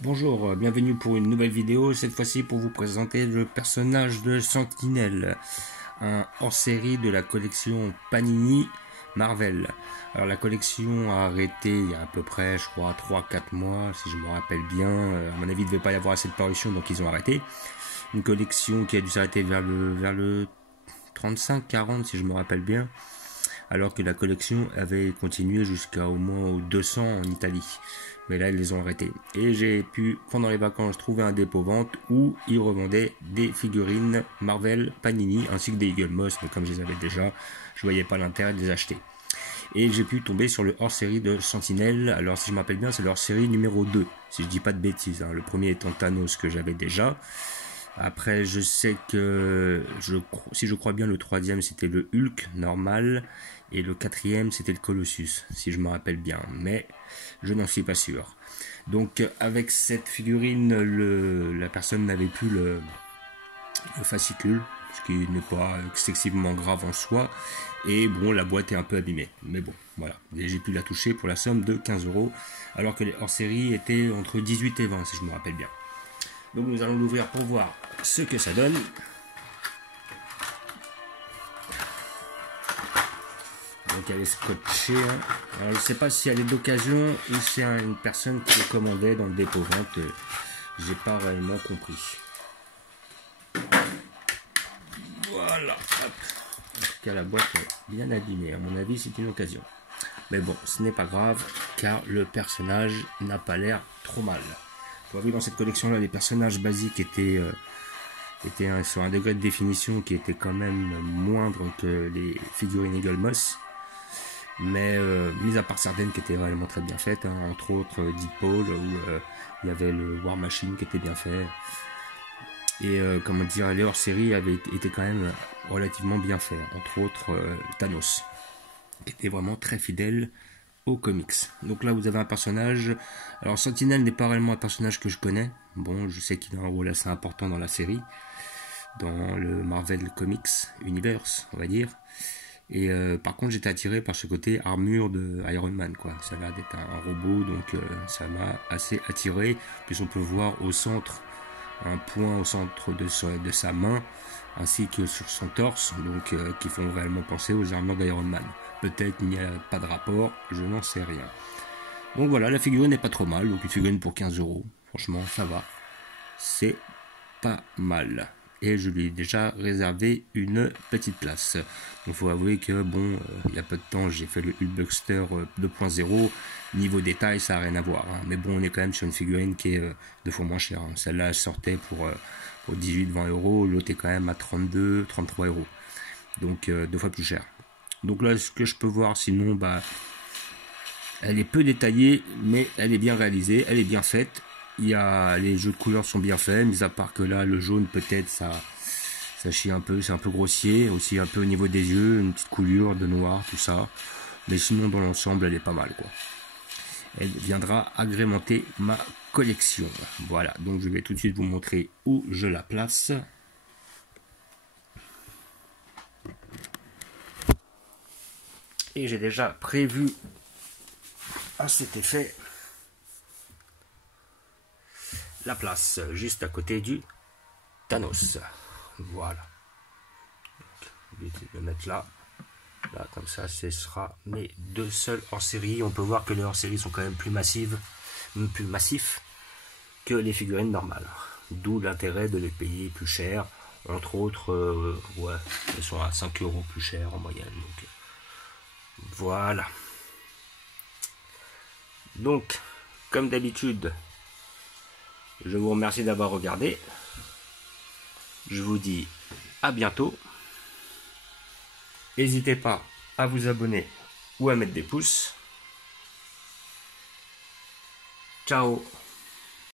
Bonjour, bienvenue pour une nouvelle vidéo, cette fois-ci pour vous présenter le personnage de Sentinelle, un hors-série de la collection Panini Marvel. Alors la collection a arrêté il y a à peu près, je crois, 3-4 mois, si je me rappelle bien. À mon avis, il ne devait pas y avoir assez de parution, donc ils ont arrêté. Une collection qui a dû s'arrêter vers le 35-40, si je me rappelle bien, alors que la collection avait continué jusqu'à au moins au 200 en Italie. Mais là, ils les ont arrêtés. Et j'ai pu, pendant les vacances, trouver un dépôt-vente où ils revendaient des figurines Marvel, Panini, ainsi que des Eagle Moss. Mais comme je les avais déjà, je voyais pas l'intérêt de les acheter. Et j'ai pu tomber sur le hors-série de Sentinelle. Alors, si je me rappelle bien, c'est le hors-série numéro 2, si je dis pas de bêtises. Le premier étant Thanos, que j'avais déjà. Après, je sais que, si je crois bien, le troisième, c'était le Hulk normal. Et le quatrième, c'était le Colossus, si je me rappelle bien. Mais je n'en suis pas sûr. Donc, avec cette figurine, la personne n'avait plus le fascicule, ce qui n'est pas excessivement grave en soi. Et bon, la boîte est un peu abîmée. Mais bon, voilà. Et j'ai pu la toucher pour la somme de 15 €, alors que les hors-série étaient entre 18 et 20, si je me rappelle bien. Donc nous allons l'ouvrir pour voir ce que ça donne. Donc elle est scotchée. Alors je ne sais pas si elle est d'occasion ou c'est une personne qui le commandait dans le dépôt-vente. J'ai pas réellement compris. Voilà. Hop. En tout cas la boîte est bien abîmée. À mon avis c'est une occasion. Mais bon, ce n'est pas grave car le personnage n'a pas l'air trop mal. Vous voyez, dans cette collection là, les personnages basiques étaient sur un degré de définition qui était quand même moindre que les figurines Eagle Moss. Mais mis à part certaines qui étaient réellement très bien faites, entre autres Deadpool, où il y avait le War Machine qui était bien fait. Et comment dire, les hors-série avaient été quand même relativement bien faits, entre autres Thanos, qui était vraiment très fidèle aux comics. Donc là vous avez un personnage. Alors Sentinelle n'est pas réellement un personnage que je connais. Bon, je sais qu'il a un rôle assez important dans la série, dans le Marvel Comics Universe, on va dire. Et par contre j'étais attiré par ce côté armure de Iron Man, quoi. Ça a l'air d'être un robot, donc ça m'a assez attiré. Puis on peut voir au centre un point au centre de sa main, ainsi que sur son torse, donc qui font réellement penser aux armures d'Iron Man. Peut-être qu'il n'y a pas de rapport, je n'en sais rien. Donc voilà, la figurine n'est pas trop mal, donc une figurine pour 15 €, franchement ça va, c'est pas mal. Et je lui ai déjà réservé une petite place. Donc il faut avouer que bon, il y a peu de temps j'ai fait le Hulkbuster 2.0, niveau détail ça n'a rien à voir. Mais bon, on est quand même sur une figurine qui est 2 fois moins chère. Celle-là elle sortait pour 18-20 €, l'autre est quand même à 32-33 €. Donc 2 fois plus cher. Donc là, ce que je peux voir, sinon, bah, elle est peu détaillée, mais elle est bien réalisée, elle est bien faite. Les jeux de couleurs sont bien faits, mis à part que là, le jaune, peut-être, ça chie un peu, c'est un peu grossier. Aussi un peu au niveau des yeux, une petite coulure de noir, tout ça. Mais sinon, dans l'ensemble, elle est pas mal, quoi. Elle viendra agrémenter ma collection. Voilà, donc je vais tout de suite vous montrer où je la place. Et j'ai déjà prévu à cet effet la place juste à côté du Thanos. Voilà. Je vais le mettre là. Là, comme ça, ce sera mes deux seuls hors-série. On peut voir que les hors-série sont quand même plus massifs que les figurines normales. D'où l'intérêt de les payer plus cher. Entre autres, ouais, elles sont à 5 € plus cher en moyenne. Donc, voilà. Donc, comme d'habitude, je vous remercie d'avoir regardé. Je vous dis à bientôt. N'hésitez pas à vous abonner ou à mettre des pouces. Ciao.